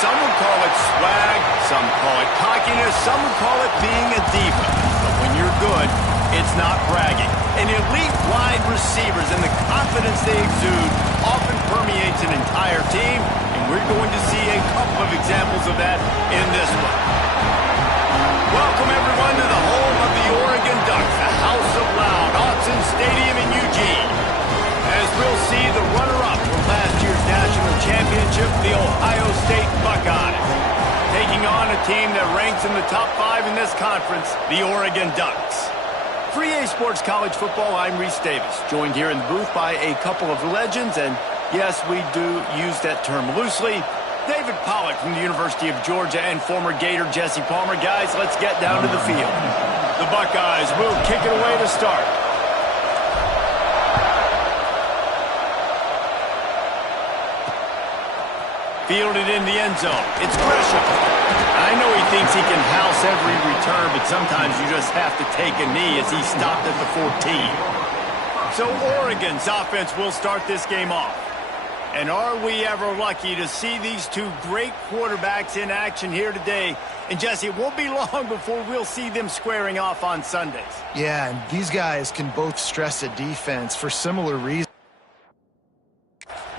Some would call it swag, some call it cockiness, some would call it being a diva. But when you're good, it's not bragging. And elite wide receivers and the confidence they exude often permeates an entire team, and we're going to see a couple of examples of that in this one. Welcome, everyone, to the home of the Oregon Ducks, the House of Loud, Autzen Stadium in Eugene. As we'll see the runner-up from last year's national championship, the Ohio State Buckeyes, taking on a team that ranks in the top 5 in this conference, the Oregon Ducks. For EA Sports College Football, I'm Reese Davis, joined here in the booth by a couple of legends, and yes, we do use that term loosely. David Pollack from the University of Georgia and former Gator Jesse Palmer. Guys, let's get down to the field. The Buckeyes will kick it away to start. Fielded in the end zone. It's Gresham. I know he thinks he can house every return, but sometimes you just have to take a knee as he stopped at the 14. So Oregon's offense will start this game off. And are we ever lucky to see these two great quarterbacks in action here today? And Jesse, it won't be long before we'll see them squaring off on Sundays. Yeah, and these guys can both stress a defense for similar reasons.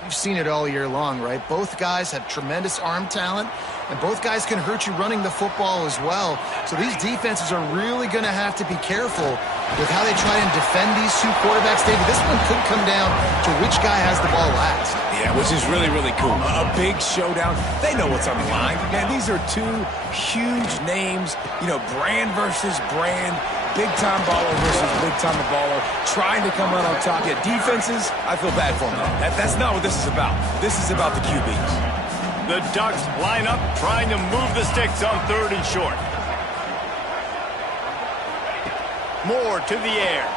We've seen it all year long, right? Both guys have tremendous arm talent, and both guys can hurt you running the football as well. So these defenses are really going to have to be careful with how they try and defend these two quarterbacks. David, this one could come down to which guy has the ball last. Yeah, which is really, really cool. A big showdown. They know what's on the line. Man, these are two huge names, you know, brand versus brand. Big-time baller versus big-time baller, trying to come out on top. Yeah, defenses, I feel bad for them. That's not what this is about. This is about the QBs. The Ducks line up, trying to move the sticks on 3rd and short. Moore to the air.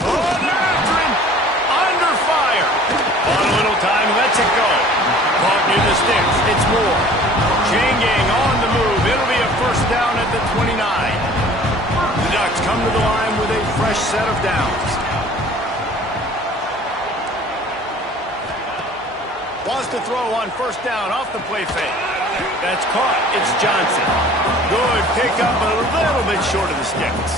Oh, they're after him! Under fire! On a little time, lets it go. Caught near the sticks, it's Moore. Chain gang on the move. It'll be a first down at the 29. The Ducks come to the line with a fresh set of downs. Wants to throw on first down off the play fake. That's caught. It's Johnson. Good pickup, but a little bit short of the sticks.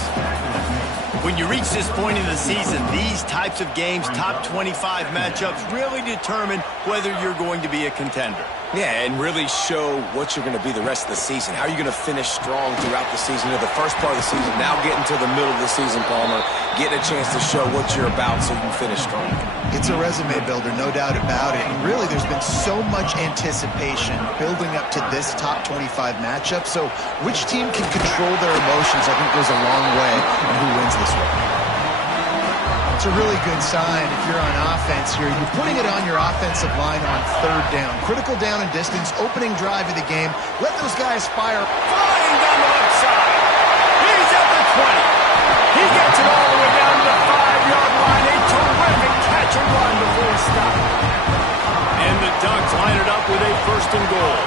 When you reach this point in the season, these types of games, top 25 matchups, really determine whether you're going to be a contender. Yeah, and really show what you're going to be the rest of the season. How are you going to finish strong throughout the season, or the first part of the season, now getting to the middle of the season, Palmer, getting a chance to show what you're about so you can finish strong. It's a resume builder, no doubt about it. And really, there's been so much anticipation building up to this top 25 matchup. So which team can control their emotions, I think, goes a long way on who wins this one. It's a really good sign if you're on offense here. You're putting it on your offensive line on 3rd down. Critical down and distance, opening drive of the game. Let those guys fire. Flying down the left side. He's at the 20. He gets it all the way down to the 5-yard line. A terrific catch and run before he stopped. And the Ducks line it up with a 1st and goal.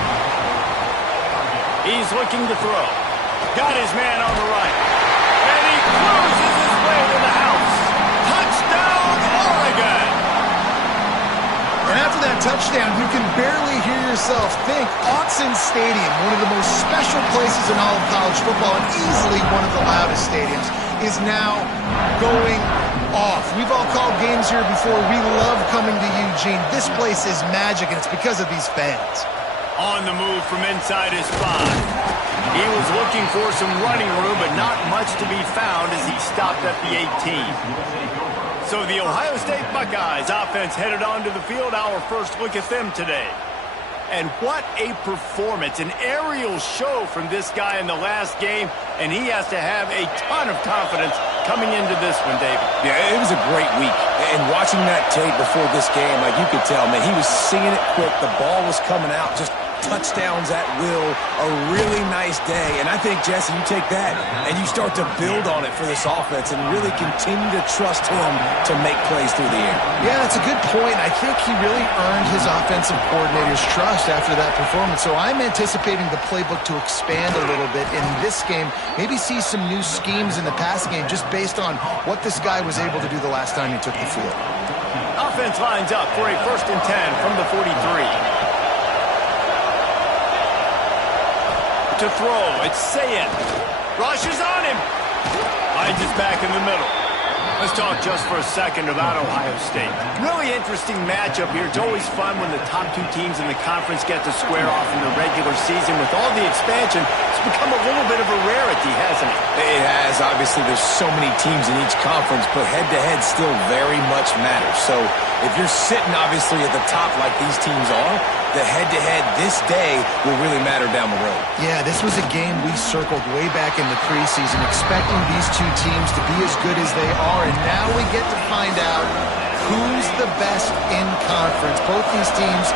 He's looking to throw. Got his man on the right. And he cruises his way to the house. Touchdown, Oregon! And after that touchdown, you can barely hear yourself think. Autzen Stadium, one of the most special places in all of college football, and easily one of the loudest stadiums, is now going off. We've all called games here before. We love coming to Eugene. This place is magic, and it's because of these fans. On the move from inside his 5. He was looking for some running room, but not much to be found as he stopped at the 18. So the Ohio State Buckeyes offense headed onto the field. Our first look at them today. And what a performance, an aerial show from this guy in the last game, and he has to have a ton of confidence coming into this one, David. Yeah, it was a great week. And watching that tape before this game, like you could tell, man, he was seeing it quick. The ball was coming out, just touchdowns at will, a really nice day. And I think, Jesse, you take that and you start to build on it for this offense and really continue to trust him to make plays through the air. Yeah, that's a good point. I think he really earned his offensive coordinator's trust after that performance. So I'm anticipating the playbook to expand a little bit in this game, maybe see some new schemes in the passing game just based on what this guy was able to do the last time he took the field. Offense lines up for a 1st and 10 from the 43. To throw, it's Sayin. Rushes on him. Finds his back in the middle. Let's talk just for a second about Ohio State. Really interesting matchup here. It's always fun when the top two teams in the conference get to square off in the regular season. With all the expansion, it's become a little bit of a rarity, hasn't it? It has. Obviously, there's so many teams in each conference, but head-to-head still very much matters. So if you're sitting, obviously, at the top like these teams are, the head-to-head this day will really matter down the road. Yeah, this was a game we circled way back in the preseason, expecting these two teams to be as good as they are, and now we get to find out who's the best in conference. Both these teams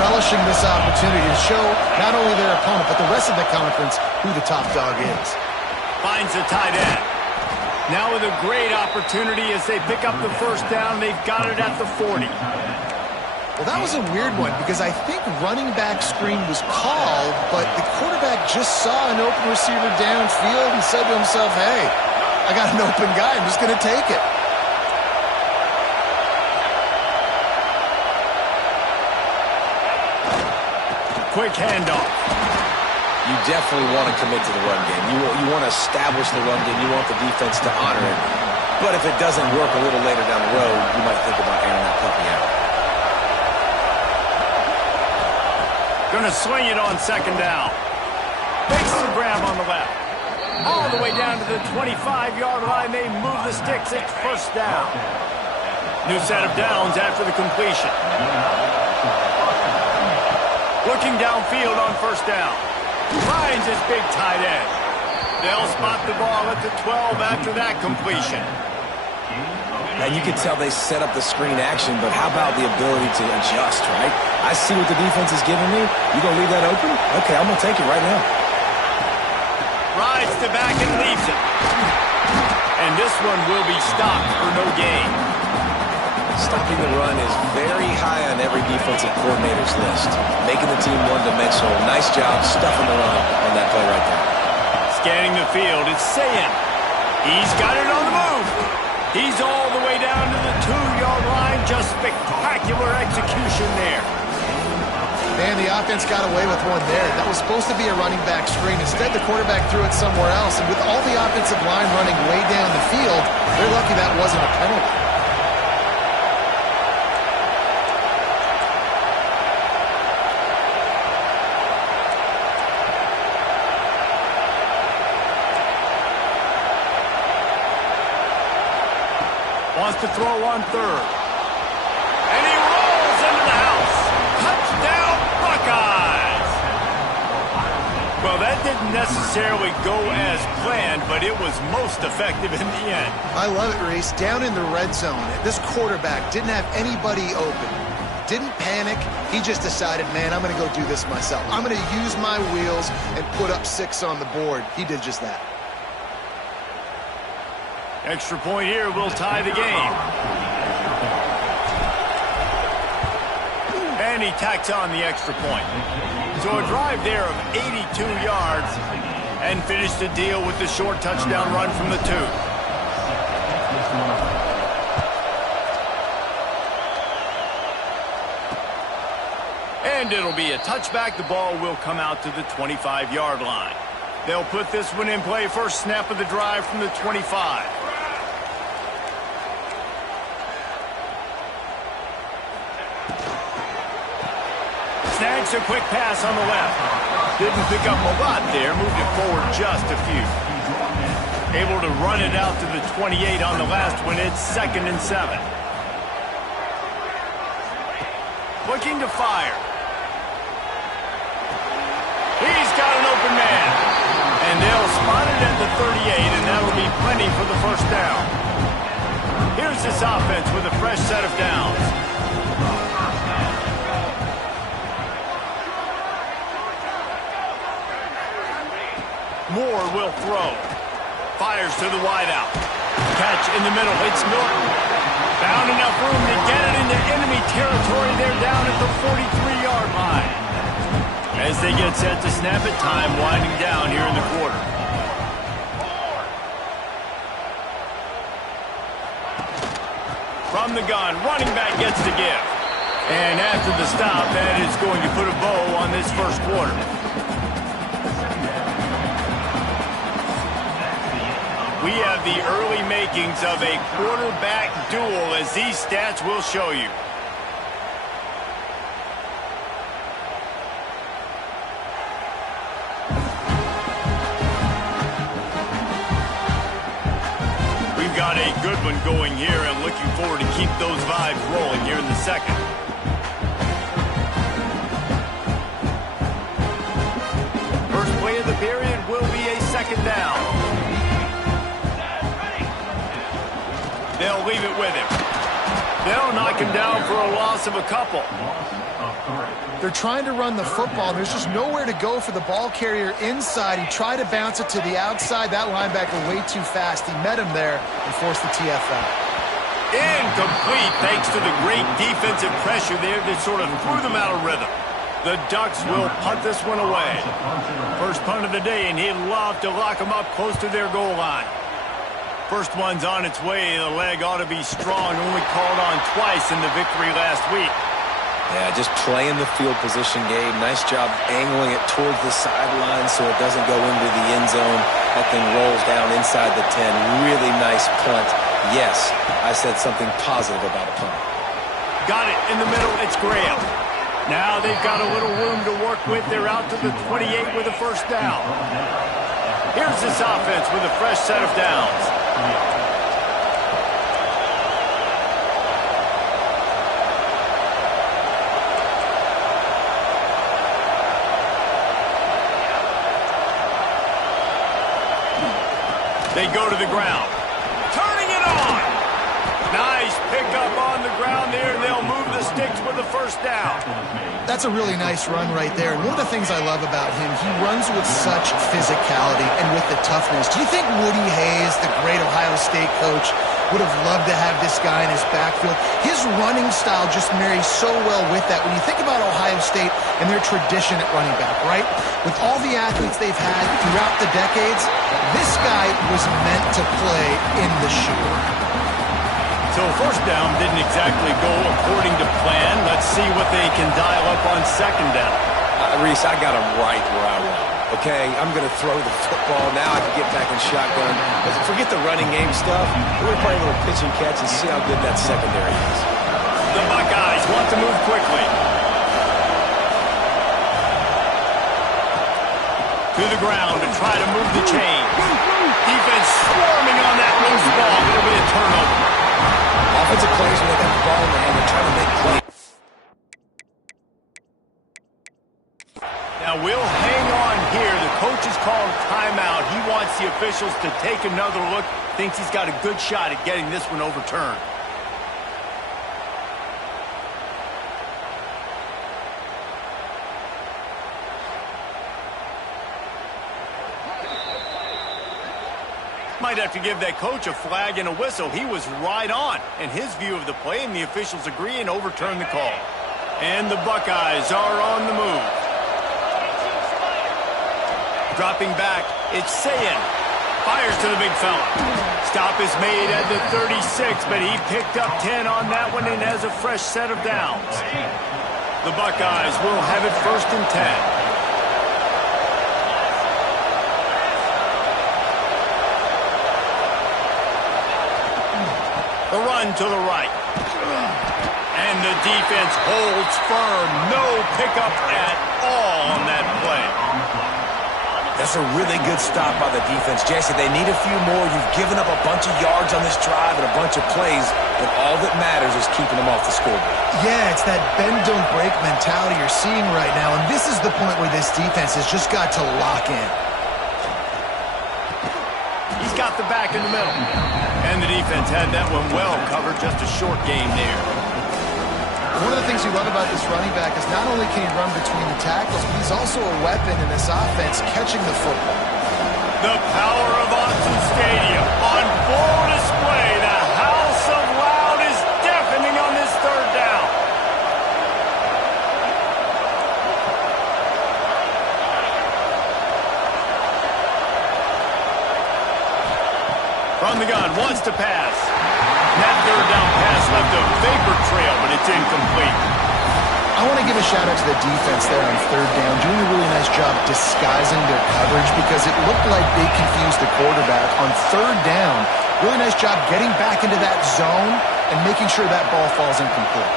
relishing this opportunity to show not only their opponent, but the rest of the conference who the top dog is. Finds the tight end. Now with a great opportunity as they pick up the first down. They've got it at the 40. Well, that was a weird one because I think running back screen was called, but the quarterback just saw an open receiver downfield and said to himself, hey, I got an open guy. I'm just going to take it. Quick handoff. You definitely want to commit to the run game. You want to establish the run game. You want the defense to honor it. But if it doesn't work a little later down the road, you might think about airing that puppy out. Going to swing it on second down. Makes the grab on the left. All the way down to the 25-yard line. They move the sticks. It's first down. New set of downs after the completion. Looking downfield on first down. Finds his big tight end. They'll spot the ball at the 12 after that completion. And you can tell they set up the screen action, but how about the ability to adjust, right? I see what the defense is giving me. You going to leave that open? Okay, I'm going to take it right now. Rides to back and leaves it. And this one will be stopped for no gain. Stopping the run is very high on every defensive coordinator's list. Making the team one-dimensional. Nice job stuffing the run on that play right there. Scanning the field, it's Sayin. He's got it on the move. He's all the way down to the 2-yard line. Just spectacular execution there. Man, the offense got away with one there. That was supposed to be a running back screen. Instead, the quarterback threw it somewhere else. And with all the offensive line running way down the field, they're lucky that wasn't a penalty. Wants to throw on third. And he rolls into the house. Touchdown, Buckeyes! Well, that didn't necessarily go as planned, but it was most effective in the end. I love it, Reese. Down in the red zone, this quarterback didn't have anybody open. Didn't panic. He just decided, man, I'm going to go do this myself. I'm going to use my wheels and put up 6 on the board. He did just that. Extra point here will tie the game. And he tacks on the extra point. So a drive there of 82 yards and finished the deal with the short touchdown run from the 2. And it'll be a touchback. The ball will come out to the 25-yard line. They'll put this one in play. First snap of the drive from the 25. Snags a quick pass on the left. Didn't pick up a lot there. Moved it forward just a few. Able to run it out to the 28 on the last one. It's 2nd and 7. Looking to fire. He's got an open man. And they'll spot it at the 38, and that'll be plenty for the first down. Here's this offense with a fresh set of downs. Moore will throw. Fires to the wideout. Catch in the middle. It's Norton. Found enough room to get it into enemy territory. They're down at the 43-yard line. As they get set to snap it, time winding down here in the quarter. From the gun, running back gets to give. And after the stop, that is going to put a bow on this first quarter. We have the early makings of a quarterback duel, as these stats will show you. We've got a good one going here, and looking forward to keep those vibes rolling here in the second. First play of the period will be a second down. They'll leave it with him. They'll knock him down for a loss of a couple. They're trying to run the football. There's just nowhere to go for the ball carrier inside. He tried to bounce it to the outside. That linebacker way too fast. He met him there and forced the TFL. Incomplete, thanks to the great defensive pressure there that sort of threw them out of rhythm. The Ducks will punt this one away. First punt of the day, and he'd love to lock them up close to their goal line. First one's on its way. The leg ought to be strong. Only called on twice in the victory last week. Yeah, just playing the field position game. Nice job angling it towards the sideline so it doesn't go into the end zone. That thing rolls down inside the 10. Really nice punt. Yes, I said something positive about a punt. Got it in the middle. It's Graham. Now they've got a little room to work with. They're out to the 28 with a first down. Here's this offense with a fresh set of downs. They go to the ground. Turning it on. Nice pickup on the ground there. They'll move the sticks with the first down. That's a really nice run right there. And one of the things I love about him, he runs with such physicality and with the toughness. Do you think Woody Hayes, the great Ohio State coach, would have loved to have this guy in his backfield? His running style just marries so well with that. When you think about Ohio State and their tradition at running back, right? With all the athletes they've had throughout the decades, this guy was meant to play in the shoe. So first down didn't exactly go according to plan. Let's see what they can dial up on second down. Reese, I got him right where I want him. Okay, I'm going to throw the football. Now I can get back in shotgun. Forget the running game stuff. We're going to play a little pitch and catch and see how good that secondary is. The Buckeyes want to move quickly. To the ground to try to move the chain. Defense swarming on that loose ball. It'll be a turnover. Offensive players, when they got the ball in their hand, they're trying to make plays. Now we'll hang on here. The coach has called timeout. He wants the officials to take another look. Thinks he's got a good shot at getting this one overturned. Might have to give that coach a flag and a whistle. He was right on in his view of the play, and the officials agree and overturn the call. And the Buckeyes are on the move. Dropping back, it's Sayin. Fires to the big fella. Stop is made at the 36, but he picked up 10 on that one and has a fresh set of downs. The Buckeyes will have it 1st and 10. The run to the right. And the defense holds firm. No pickup at all on that play. That's a really good stop by the defense. Jesse, they need a few more. You've given up a bunch of yards on this drive and a bunch of plays, but all that matters is keeping them off the scoreboard. Yeah, it's that bend, don't break mentality you're seeing right now, and this is the point where this defense has just got to lock in. He's got the back in the middle. And the defense had that one well covered. Just a short game there. One of the things you love about this running back is not only can he run between the tackles, but he's also a weapon in this offense catching the football. The power of Autzen Stadium on full display. The house of loud is deafening on this third down. From the gun, wants to pass. That third down pass left a vapor trail, but it's incomplete. I want to give a shout-out to the defense there on third down, doing a really nice job disguising their coverage because it looked like they confused the quarterback on third down. Really nice job getting back into that zone and making sure that ball falls incomplete.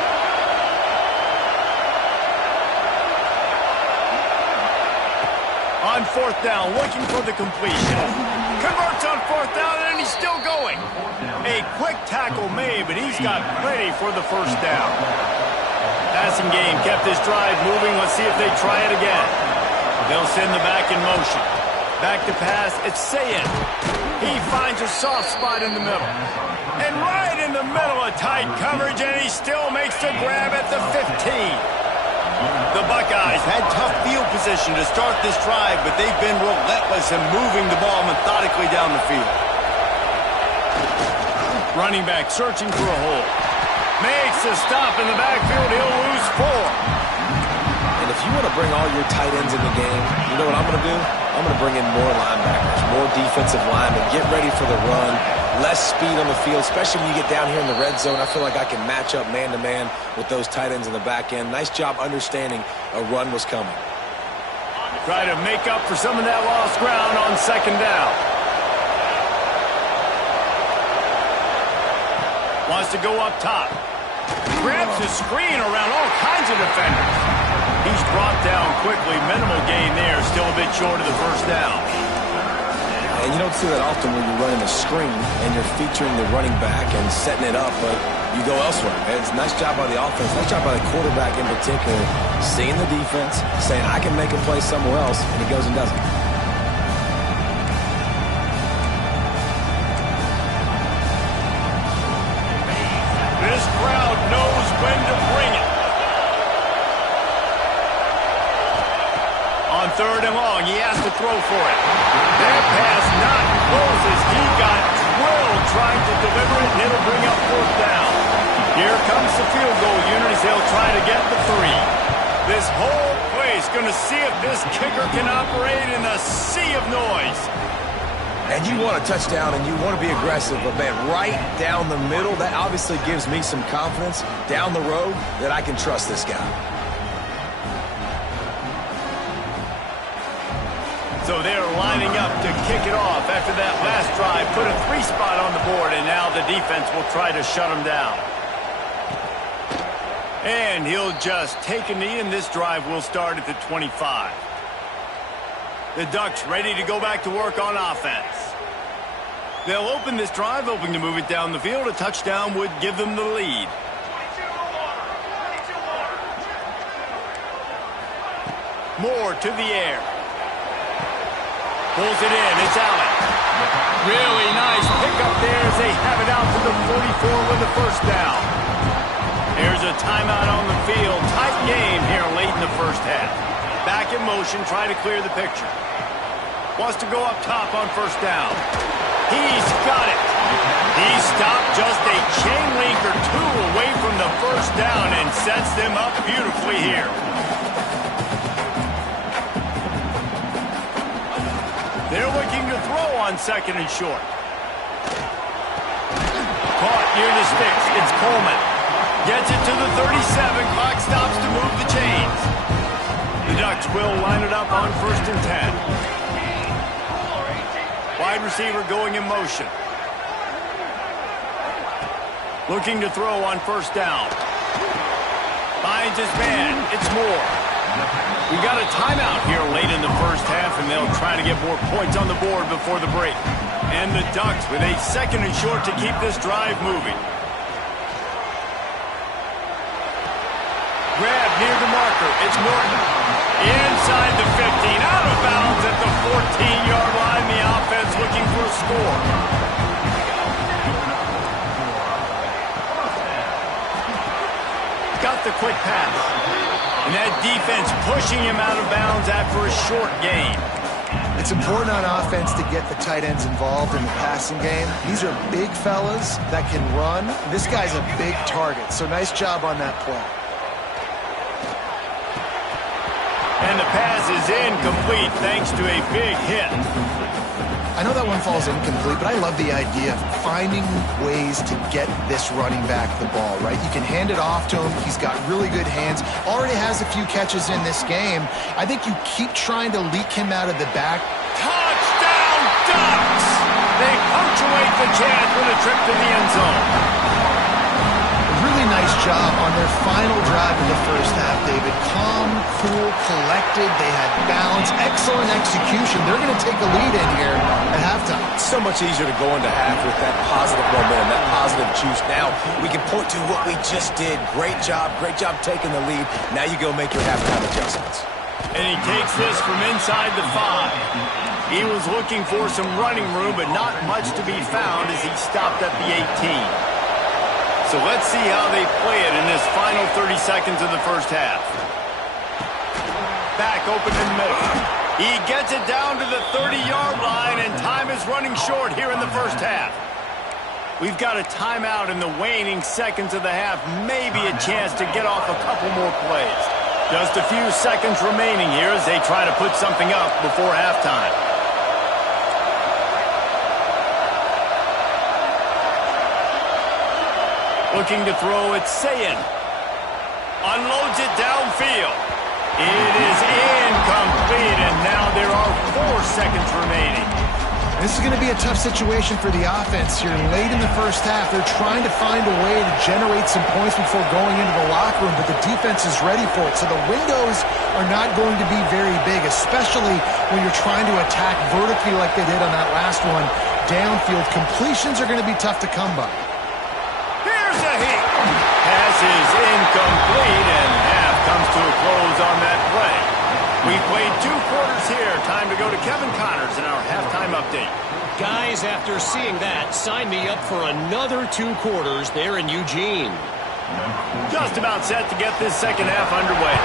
On fourth down, looking for the completion. Converts on fourth down, and he's still going. A quick tackle made, but he's got plenty for the first down. Passing game kept this drive moving. Let's see if they try it again. They'll send the back in motion. Back to pass, it's Sayin. He finds a soft spot in the middle. And right in the middle of tight coverage, and he still makes the grab at the 15. The Buckeyes had tough field position to start this drive, but they've been relentless in moving the ball methodically down the field. Running back searching for a hole. Makes a stop in the backfield. He'll lose 4. And if you want to bring all your tight ends in the game, you know what I'm going to do? I'm going to bring in more linebackers, more defensive linemen, get ready for the run, less speed on the field, especially when you get down here in the red zone. I feel like I can match up man-to-man with those tight ends in the back end. Nice job understanding a run was coming. Try to make up for some of that lost ground on second down. Wants to go up top. Grabs the screen around all kinds of defenders. He's brought down quickly. Minimal gain there. Still a bit short of the first down. And you don't see that often when you're running a screen and you're featuring the running back and setting it up, but you go elsewhere. It's a nice job by the offense. Nice job by the quarterback in particular, seeing the defense, saying, I can make a play somewhere else, and he goes and does it. This crowd knows when to bring it. On third and long, he has to throw for it. That pass not close as he got drilled trying to deliver it, and it'll bring up fourth down. Here comes the field goal unit as they'll try to get the 3. This whole place going to see if this kicker can operate in a sea of noise. And you want a touchdown and you want to be aggressive, but man, right down the middle, that obviously gives me some confidence down the road that I can trust this guy. So they're lining up to kick it off after that last drive. Put a 3 spot on the board, and now the defense will try to shut them down. And he'll just take a knee, and this drive will start at the 25. The Ducks ready to go back to work on offense. They'll open this drive, hoping to move it down the field. A touchdown would give them the lead. Moore to the air. Pulls it in. It's Allen. Really nice pickup there as they have it out to the 44 with the first down. There's a timeout on the field. Tight game here late in the first half. Back in motion, try to clear the picture. Wants to go up top on first down. He's got it. He stopped just a chain link or 2 away from the first down and sets them up beautifully here. They're looking to throw on second and short. Caught near the sticks. It's Coleman. Gets it to the 37. Clock stops to move the chains. The Ducks will line it up on first and 10. Wide receiver going in motion. Looking to throw on first down. Finds his man. It's Moore. We got a timeout here late in the first half, and they'll try to get more points on the board before the break. And the Ducks with a second and short to keep this drive moving. Grab near the marker. It's Morton. Inside the 15. Out of bounds at the 14-yard line. The offense looking for a score. Got the quick pass. And that defense pushing him out of bounds after a short gain. It's important on offense to get the tight ends involved in the passing game. These are big fellas that can run. This guy's a big target, so nice job on that play. And the pass is incomplete thanks to a big hit. I know that one falls incomplete, but I love the idea of finding ways to get this running back the ball, right? You can hand it off to him. He's got really good hands. Already has a few catches in this game. I think you keep trying to leak him out of the back. Touchdown, Ducks! They punctuate the chance with a trip to the end zone. Really nice job on their final drive of the first half, David. Calm, cool, collected. They had balance, excellent execution. They're going to take a lead in here at halftime. It's so much easier to go into half with that positive momentum, that positive juice. Now we can point to what we just did. Great job taking the lead. Now you go make your halftime adjustments. And he takes this from inside the 5. He was looking for some running room, but not much to be found as he stopped at the 18. So let's see how they play it in this final 30 seconds of the first half. Back open in the middle. He gets it down to the 30-yard line, and time is running short here in the first half. We've got a timeout in the waning seconds of the half. Maybe a chance to get off a couple more plays. Just a few seconds remaining here as they try to put something up before halftime. Looking to throw, it's Sayin. Unloads it downfield. It is incomplete, and now there are 4 seconds remaining. This is going to be a tough situation for the offense here. Late in the first half, they're trying to find a way to generate some points before going into the locker room, but the defense is ready for it. So the windows are not going to be very big, especially when you're trying to attack vertically like they did on that last one. Downfield completions are going to be tough to come by. Pass is incomplete, and half comes to a close on that play. We've played 2 quarters here. Time to go to Kevin Connors in our halftime update. Guys, after seeing that, sign me up for another 2 quarters there in Eugene. Just about set to get this second half underway.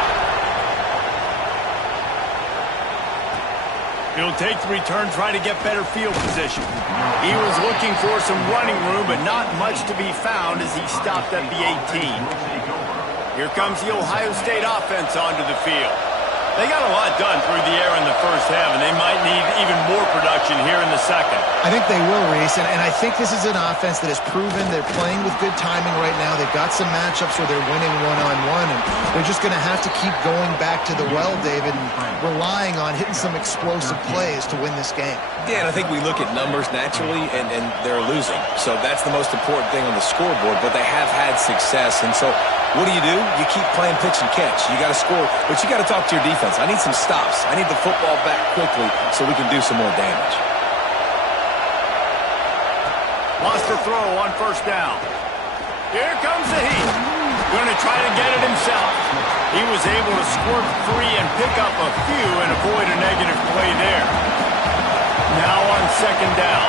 He'll take the return, try to get better field position. He was looking for some running room, but not much to be found as he stopped at the 18. Here comes the Ohio State offense onto the field. They got a lot done through the air in the first half, and they might need even more production here in the second. I think they will, Reese, and I think this is an offense that has proven they're playing with good timing right now. They've got some matchups where they're winning one-on-one, and they're just going to have to keep going back to the well, David, and relying on hitting some explosive plays to win this game. Yeah, and I think we look at numbers naturally, and they're losing. So that's the most important thing on the scoreboard, but they have had success, and so what do? You keep playing pitch and catch. You got to score, but you got to talk to your defense. I need some stops. I need the football back quickly so we can do some more damage. Lost the throw on first down. Here comes the heat. Going to try to get it himself. He was able to squirt free and pick up a few and avoid a negative play there. Now on second down.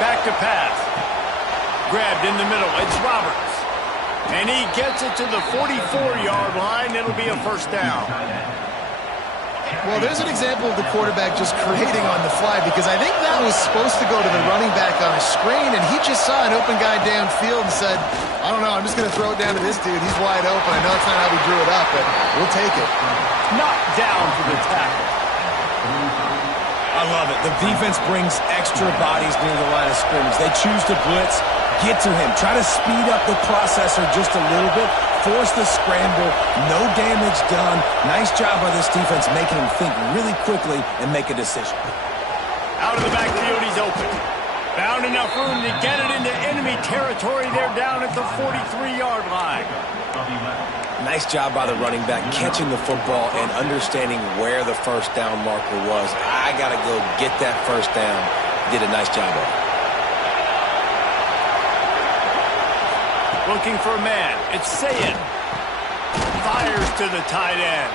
Back to pass. Grabbed in the middle. It's Roberts. And he gets it to the 44-yard line. It'll be a first down. Well, there's an example of the quarterback just creating on the fly, because I think that was supposed to go to the running back on a screen, and he just saw an open guy downfield and said, I don't know, I'm just going to throw it down to this dude. He's wide open. I know it's not how we drew it up, but we'll take it. Knocked down for the tackle. I love it. The defense brings extra bodies near the line of scrimmage. They choose to blitz. Get to him. Try to speed up the processor just a little bit. Force the scramble. No damage done. Nice job by this defense making him think really quickly and make a decision. Out of the backfield, he's open. Found enough room to get it into enemy territory. They're down at the 43-yard line. Nice job by the running back catching the football and understanding where the first down marker was. I got to go get that first down. Did a nice job of it. Looking for a man. It's Sayin. Fires to the tight end.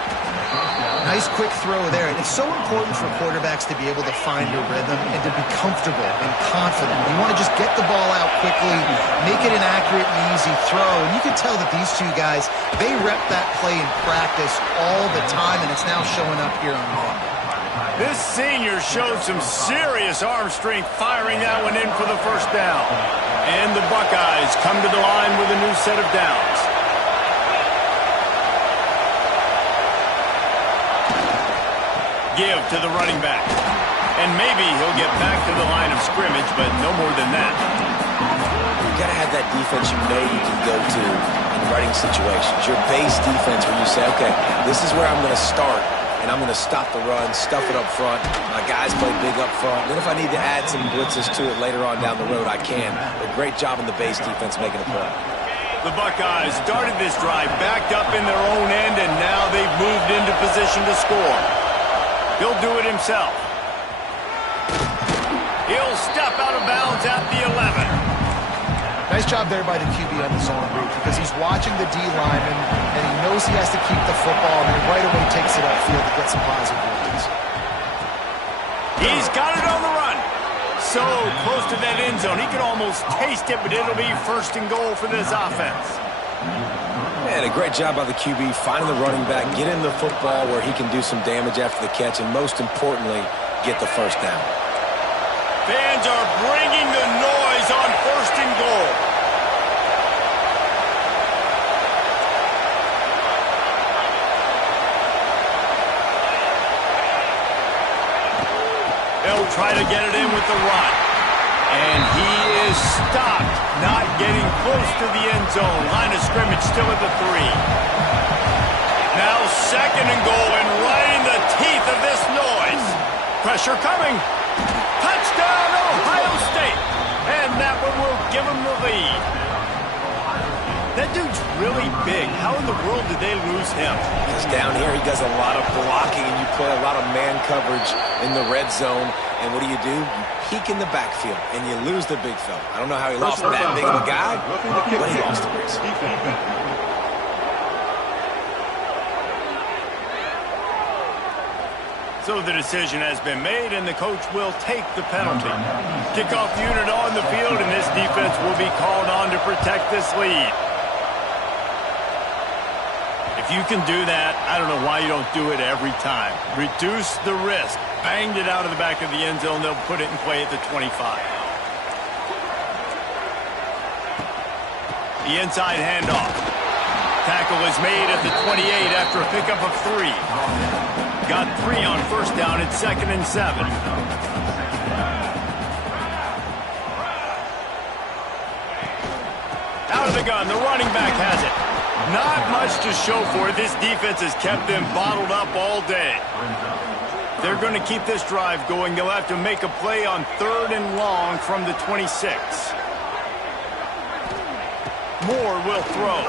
Nice quick throw there. And it's so important for quarterbacks to be able to find a rhythm and to be comfortable and confident. You want to just get the ball out quickly, make it an accurate and easy throw. And you can tell that these two guys, they rep that play in practice all the time, and it's now showing up here on film. This senior showed some serious arm strength firing that one in for the first down. And the Buckeyes come to the line with a new set of downs. Give to the running back. And maybe he'll get back to the line of scrimmage, but no more than that. You got to have that defense you know you can go to in running situations. Your base defense where you say, okay, this is where I'm going to start, and I'm going to stop the run, stuff it up front. My guys play big up front. Then if I need to add some blitzes to it later on down the road, I can. But great job in the base defense making a play. The Buckeyes started this drive backed up in their own end, and now they've moved into position to score. He'll do it himself. He'll step out of bounds at the 11. Nice job there by the QB on the zone read because he's watching the D lineman and he knows he has to keep the football and he right away takes it upfield to get some positive yards. He's got it on the run. So close to that end zone. He can almost taste it, but it'll be first and goal for this offense. And a great job by the QB finding the running back, getting the football where he can do some damage after the catch, and most importantly, get the first down. Fans are bringing the noise on first and goal. They'll try to get it in with the run. And he is stopped, not getting close to the end zone. Line of scrimmage still at the 3. Now second and goal, and right in the teeth of this noise. Pressure coming. Touchdown, Ohio State. And that one will give them the lead. That dude's really big. How in the world did they lose him? He's down here. He does a lot of blocking, and you play a lot of man coverage in the red zone. And what do? You peek in the backfield, and you lose the big fella. I don't know how he lost that big of a guy, but he lost the race. So the decision has been made, and the coach will take the penalty. Kickoff unit on the field, and this defense will be called on to protect this lead. If you can do that, I don't know why you don't do it every time. Reduce the risk. Banged it out of the back of the end zone. They'll put it in play at the 25. The inside handoff. Tackle is made at the 28 after a pickup of 3. Got 3 on first down. It's 2nd and 7. Out of the gun. The running back has it. Not much to show for it. This defense has kept them bottled up all day. They're going to keep this drive going. They'll have to make a play on 3rd and long from the 26. Moore will throw.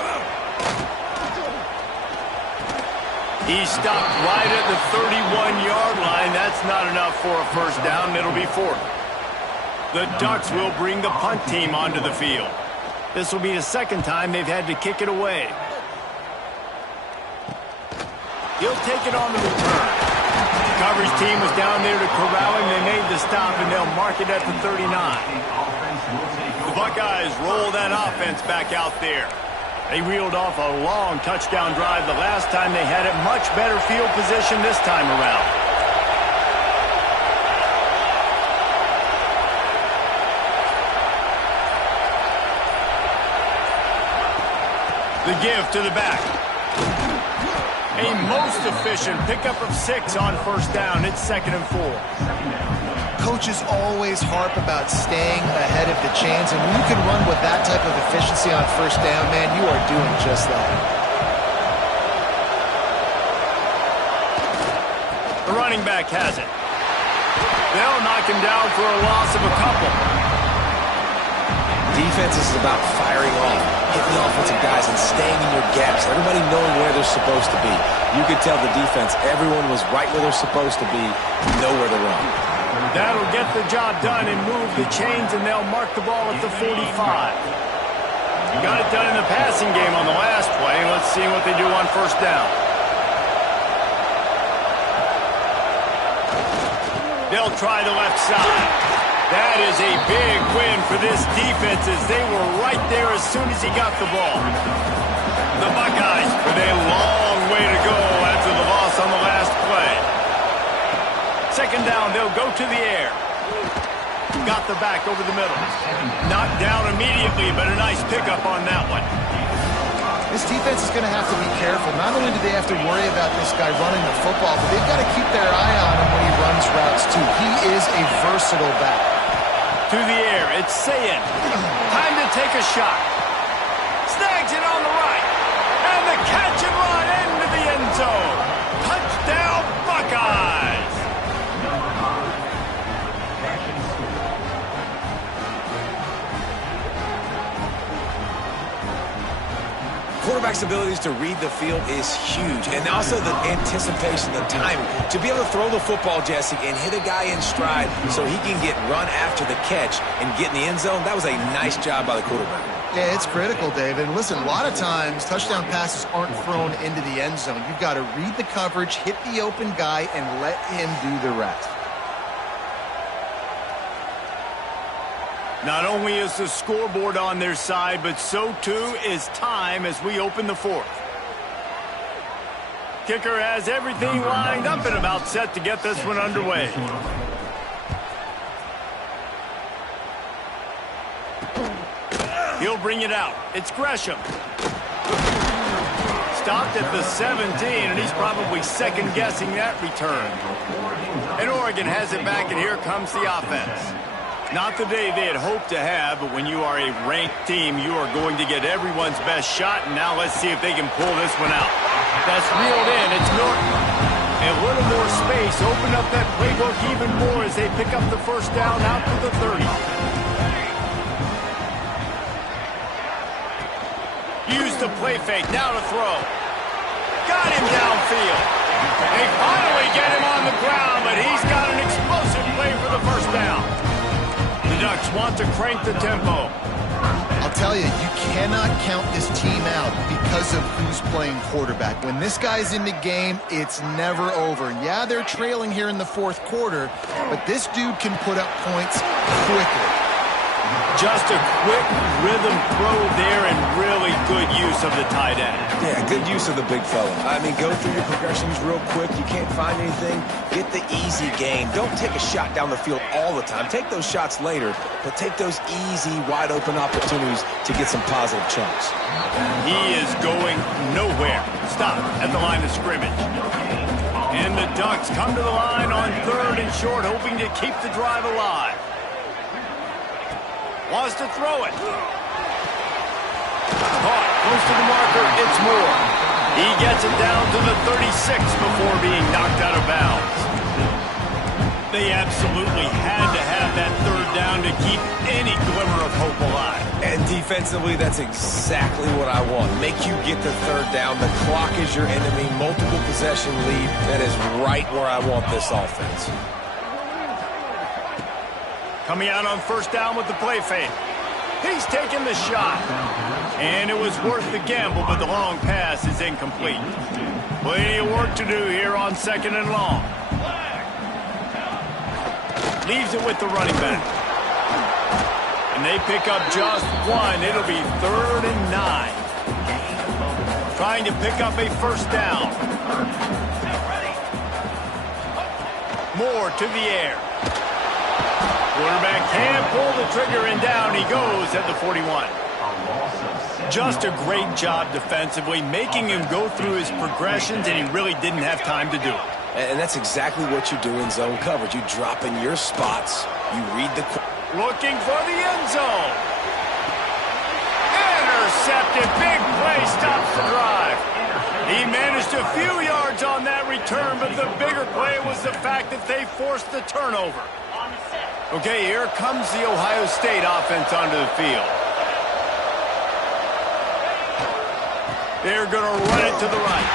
He stopped right at the 31-yard line. That's not enough for a first down. It'll be 4th. The Ducks will bring the punt team onto the field. This will be the second time they've had to kick it away. He'll take it on the return. The coverage team was down there to corral him. They made the stop, and they'll mark it at the 39. The Buckeyes roll that offense back out there. They reeled off a long touchdown drive the last time they had it. Much better field position this time around. The give to the back. A most efficient pickup of 6 on first down. It's 2nd and 4. Coaches always harp about staying ahead of the chains, and when you can run with that type of efficiency on first down, man, you are doing just that. The running back has it. They'll knock him down for a loss of a couple. Defense is about firing off, hitting the offensive guys and staying in your gaps. Everybody knowing where they're supposed to be. You could tell the defense, everyone was right where they're supposed to be, nowhere to run. That'll get the job done and move the chains, and they'll mark the ball at the 45. Got it done in the passing game on the last play. Let's see what they do on first down. They'll try the left side. That is a big win for this defense as they were right there as soon as he got the ball. The Buckeyes with a long way to go after the loss on the last play. 2nd down, they'll go to the air. Got the back over the middle. Knocked down immediately, but a nice pickup on that one. This defense is going to have to be careful. Not only do they have to worry about this guy running the football, but they've got to keep their eye on him when he runs routes too. He is a versatile back. To the air, it's Sayin. Time to take a shot. Snags it on the right. And the catch and run into the end zone. Touchdown, Buckeyes! Quarterback's abilities to read the field is huge, and also the anticipation, the timing. To be able to throw the football, Jesse, and hit a guy in stride so he can get run after the catch and get in the end zone, that was a nice job by the quarterback. Yeah, it's critical, David. Listen, a lot of times touchdown passes aren't thrown into the end zone. You've got to read the coverage, hit the open guy, and let him do the rest. Not only is the scoreboard on their side, but so too is time as we open the fourth. Kicker has everything lined up and about set to get this one underway. He'll bring it out. It's Gresham. Stopped at the 17, and he's probably second-guessing that return. And Oregon has it back, and here comes the offense. Not the day they had hoped to have, but when you are a ranked team, you are going to get everyone's best shot, and now let's see if they can pull this one out. That's reeled in. It's Norton. A little more space. Open up that playbook even more as they pick up the first down out to the 30. Use the play fake. Now to throw. Got him downfield. They finally get him on the ground, but he's got an explosive play for the first down. The Ducks want to crank the tempo. I'll tell you, you cannot count this team out because of who's playing quarterback. When this guy's in the game, it's never over. Yeah, they're trailing here in the fourth quarter, but this dude can put up points quickly. Just a quick rhythm throw there and really good use of the tight end. Yeah, good use of the big fella. I mean, go through your progressions real quick. You can't find anything. Get the easy gain. Don't take a shot down the field all the time. Take those shots later, but take those easy, wide-open opportunities to get some positive chunks. He is going nowhere. Stop at the line of scrimmage. And the Ducks come to the line on 3rd and short, hoping to keep the drive alive. Wants to throw it. Caught close to the marker. It's Moore. He gets it down to the 36 before being knocked out of bounds. They absolutely had to have that 3rd down to keep any glimmer of hope alive. And defensively, that's exactly what I want. Make you get the 3rd down. The clock is your enemy. Multiple possession lead. That is right where I want this offense. Coming out on 1st down with the play fake. He's taking the shot. And it was worth the gamble, but the long pass is incomplete. Plenty of work to do here on 2nd and long. Leaves it with the running back. And they pick up just one. It'll be 3rd and 9. Trying to pick up a 1st down. Moore to the air. Quarterback can't pull the trigger, and down he goes at the 41. Just a great job defensively, making him go through his progressions, and he really didn't have time to do it. And that's exactly what you do in zone coverage. You drop in your spots. You read the... Looking for the end zone. Intercepted. Big play stops the drive. He managed a few yards on that return, but the bigger play was the fact that they forced the turnover. Okay, here comes the Ohio State offense onto the field. They're going to run it to the right.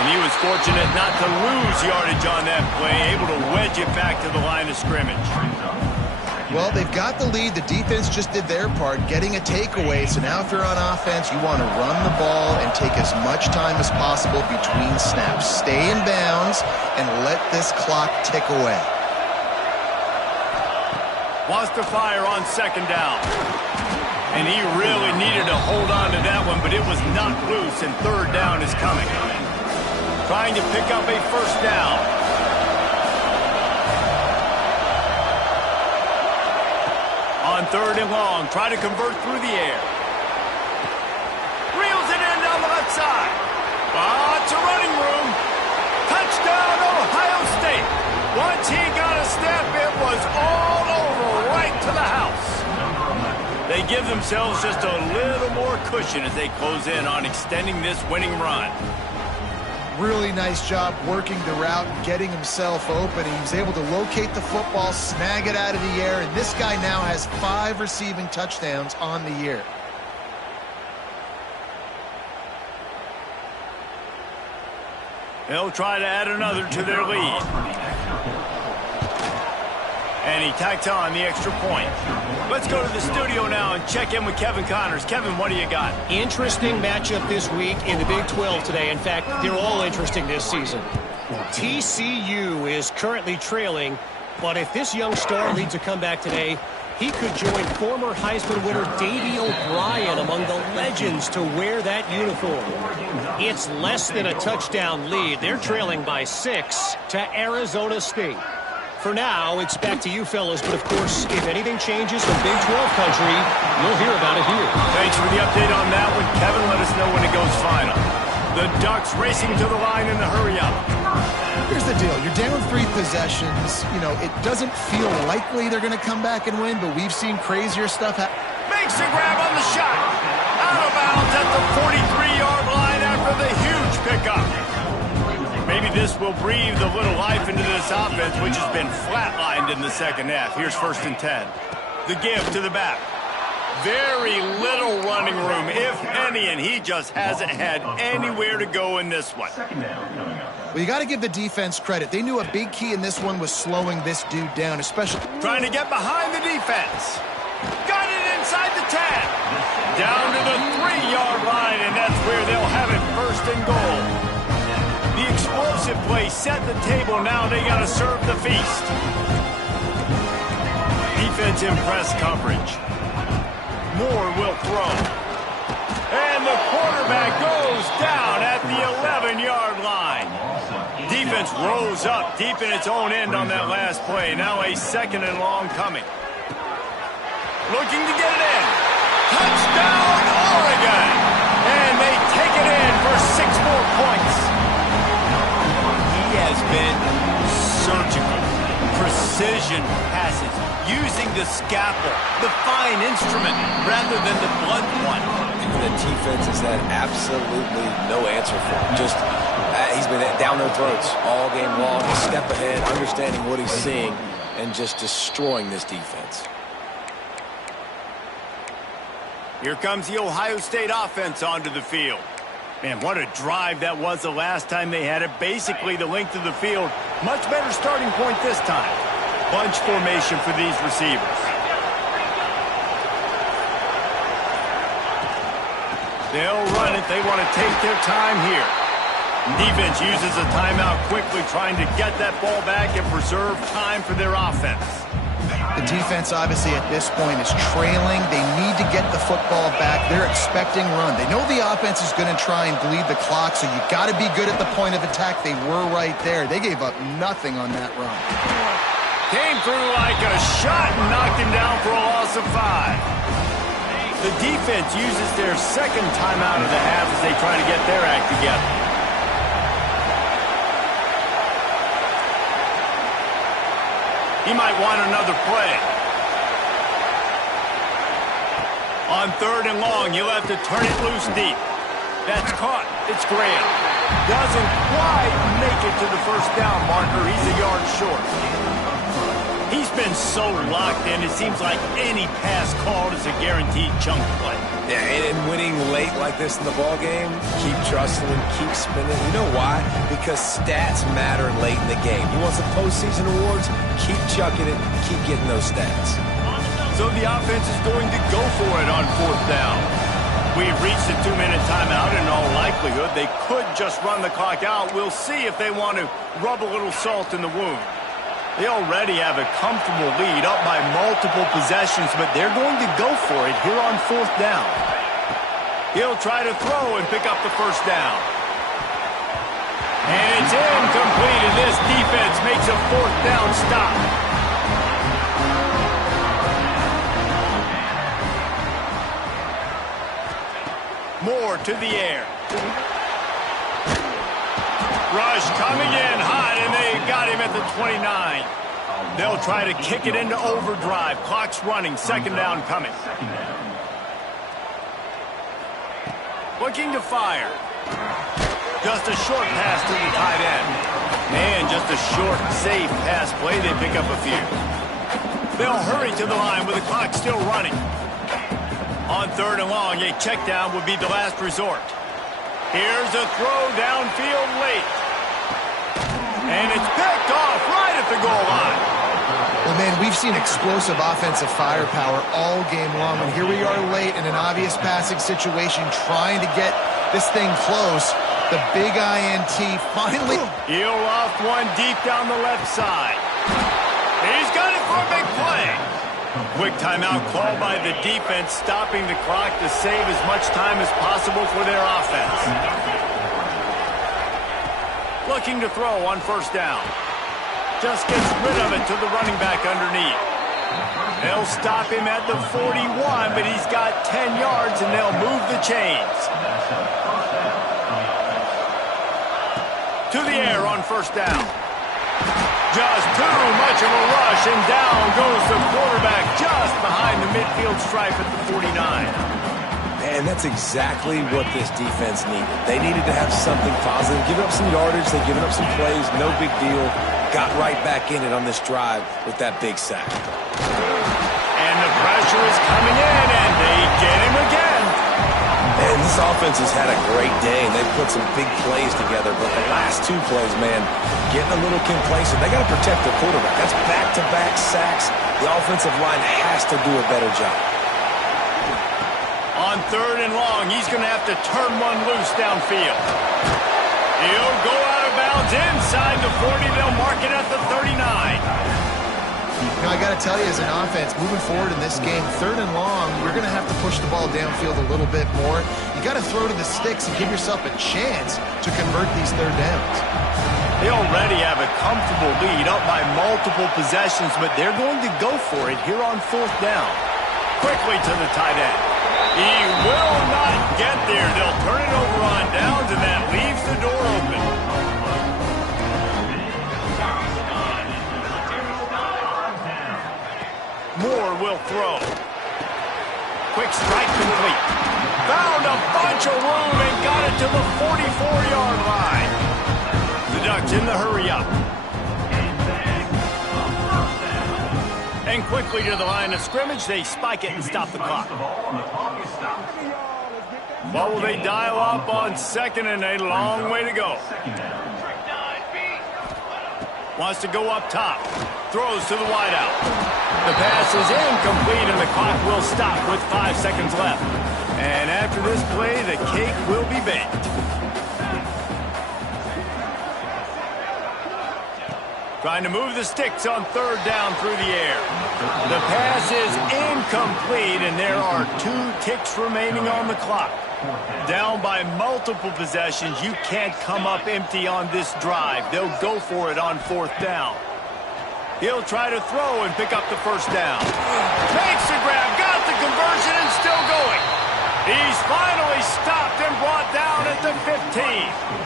And he was fortunate not to lose yardage on that play, able to wedge it back to the line of scrimmage. Well, they've got the lead. The defense just did their part, getting a takeaway. So now if you're on offense, you want to run the ball and take as much time as possible between snaps. Stay in bounds and let this clock tick away. Wants to fire on 2nd down. And he really needed to hold on to that one, but it was knocked loose, and 3rd down is coming. Trying to pick up a 1st down. On 3rd and long, try to convert through the air. Reels it in down the themselves just a little more cushion as they close in on extending this winning run. Really nice job working the route and getting himself open. He was able to locate the football, snag it out of the air, and this guy now has 5 receiving touchdowns on the year. They'll try to add another to their lead. And he tacks on the extra point. Let's go to the studio now and check in with Kevin Connors. Kevin, what do you got? Interesting matchup this week in the Big 12 today. In fact, they're all interesting this season. TCU is currently trailing, but if this young star leads a comeback today, he could join former Heisman winner Davey O'Brien among the legends to wear that uniform. It's less than a touchdown lead. They're trailing by 6 to Arizona State. For now, it's back to you fellas, but of course, if anything changes in Big 12 country, you'll hear about it here. Thanks for the update on that one. Kevin, let us know when it goes final. The Ducks racing to the line in the hurry-up. Here's the deal. You're down 3 possessions. You know, it doesn't feel likely they're going to come back and win, but we've seen crazier stuff happen. Makes a grab on the shot. Out of bounds at the 43-yard line after the huge pickup. Maybe this will breathe a little life into this offense, which has been flatlined in the second half. Here's 1st and 10. The give to the back. Very little running room, if any, and he just hasn't had anywhere to go in this one. Well, you got to give the defense credit. They knew a big key in this one was slowing this dude down, especially trying to get behind the defense. Got it inside the 10. Down to the 3-yard line, and that's where they'll have it 1st and goal. The explosive play set the table. Now they got to serve the feast. Defense in press coverage. Moore will throw. And the quarterback goes down at the 11-yard line. Defense rose up deep in its own end on that last play. Now a 2nd and long coming. Looking to get it in. Touchdown, Oregon! And they take it in for 6 more points. Has been surgical, precision passes, using the scalpel, the fine instrument, rather than the blunt one. And the defense has had absolutely no answer for him. Just, he's been down their throats all game long, a step ahead, understanding what he's seeing, and just destroying this defense. Here comes the Ohio State offense onto the field. Man, what a drive that was the last time they had it. Basically the length of the field. Much better starting point this time. Bunch formation for these receivers. They'll run it. They want to take their time here. Defense uses a timeout quickly, trying to get that ball back and preserve time for their offense. The defense, obviously, at this point is trailing. They need to get the football back. They're expecting run. They know the offense is going to try and bleed the clock, so you got to be good at the point of attack. They were right there. They gave up nothing on that run. Came through like a shot and knocked him down for a loss of 5. The defense uses their 2nd timeout of the half as they try to get their act together. He might want another play. On 3rd and long, you'll have to turn it loose deep. That's caught. It's Graham. Doesn't quite make it to the 1st down marker. He's a yard short. He's been so locked in, it seems like any pass called is a guaranteed chunk play. Yeah, and winning late like this in the ballgame, keep trusting him, keep spinning. You know why? Because stats matter late in the game. You want some postseason awards? Keep chucking it, keep getting those stats. So the offense is going to go for it on 4th down. We've reached the 2-minute timeout. In all likelihood, they could just run the clock out. We'll see if they want to rub a little salt in the wound. They already have a comfortable lead, up by multiple possessions, but they're going to go for it here on 4th down. He'll try to throw and pick up the 1st down. And it's incomplete, and this defense makes a 4th down stop. Moore to the air. Rush coming in hot, and they got him at the 29. They'll try to kick it into overdrive. Clock's running. 2nd down coming. Looking to fire. Just a short pass to the tight end. And just a short, safe pass play. They pick up a few. They'll hurry to the line with the clock still running. On 3rd and long, a check down would be the last resort. Here's a throw downfield late. And it's picked off right at the goal line. Well, man, we've seen explosive offensive firepower all game long, and here we are late in an obvious passing situation trying to get this thing close. The big INT finally. He'll loft one deep down the left side. He's got it for a big play. Quick timeout called by the defense, stopping the clock to save as much time as possible for their offense. Looking to throw on 1st down. Just gets rid of it to the running back underneath. They'll stop him at the 41, but he's got 10 yards, and they'll move the chains. To the air on 1st down. Just too much of a rush, and down goes the quarterback just behind the midfield stripe at the 49. And that's exactly what this defense needed. They needed to have something positive. Giving up some yardage, they've given up some plays, no big deal. Got right back in it on this drive with that big sack. And the pressure is coming in, and they get him again. And this offense has had a great day, and they've put some big plays together. But the last 2 plays, man, getting a little complacent. They got to protect their quarterback. That's back-to-back sacks. The offensive line has to do a better job. On 3rd and long, he's going to have to turn one loose downfield. He'll go out of bounds inside the 40. They'll mark it at the 39. Now, I got to tell you, as an offense, moving forward in this game, 3rd and long, you're going to have to push the ball downfield a little bit more. You got to throw to the sticks and give yourself a chance to convert these 3rd downs. They already have a comfortable lead up by multiple possessions, but they're going to go for it here on 4th down. Quickly to the tight end. He will not get there. They'll turn it over on downs, and that leaves the door open. Moore will throw. Quick strike complete. Found a bunch of room and got it to the 44-yard line. The Ducks in the hurry up. And quickly to the line of scrimmage, they spike it and stop the clock. What will they dial up on 2nd and a long way to go? Wants to go up top. Throws to the wideout. The pass is incomplete, and the clock will stop with 5 seconds left. And after this play, the cake will be baked. Trying to move the sticks on 3rd down through the air. The pass is incomplete, and there are 2 ticks remaining on the clock. Down by multiple possessions, you can't come up empty on this drive. They'll go for it on 4th down. He'll try to throw and pick up the 1st down. Makes the grab, got the conversion, and still going. He's finally stopped and brought down at the 15.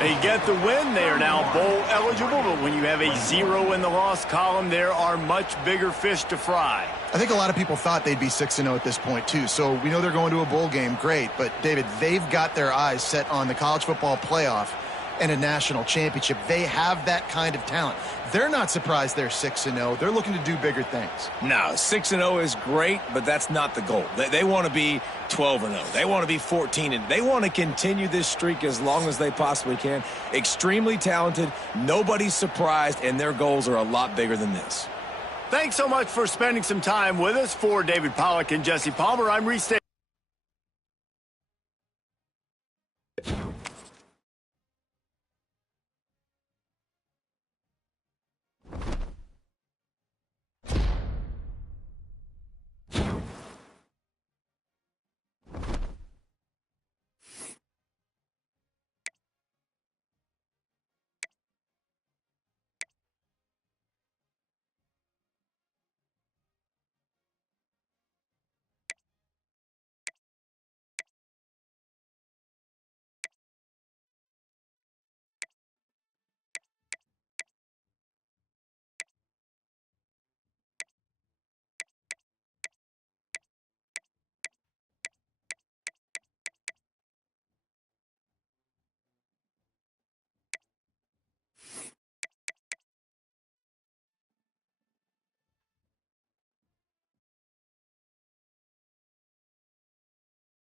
They get the win. They are now bowl eligible, but when you have a 0 in the loss column, there are much bigger fish to fry. I think a lot of people thought they'd be 6-0 at this point, too. So we know they're going to a bowl game. Great. But, David, they've got their eyes set on the college football playoff and a national championship. They have that kind of talent. They're not surprised they're 6-0. They're looking to do bigger things. No, 6-0 is great, but that's not the goal. They want to be 12-0. They want to be 14-0. They want to continue this streak as long as they possibly can. Extremely talented. Nobody's surprised, and their goals are a lot bigger than this. Thanks so much for spending some time with us. For David Pollack and Jesse Palmer, I'm Reese.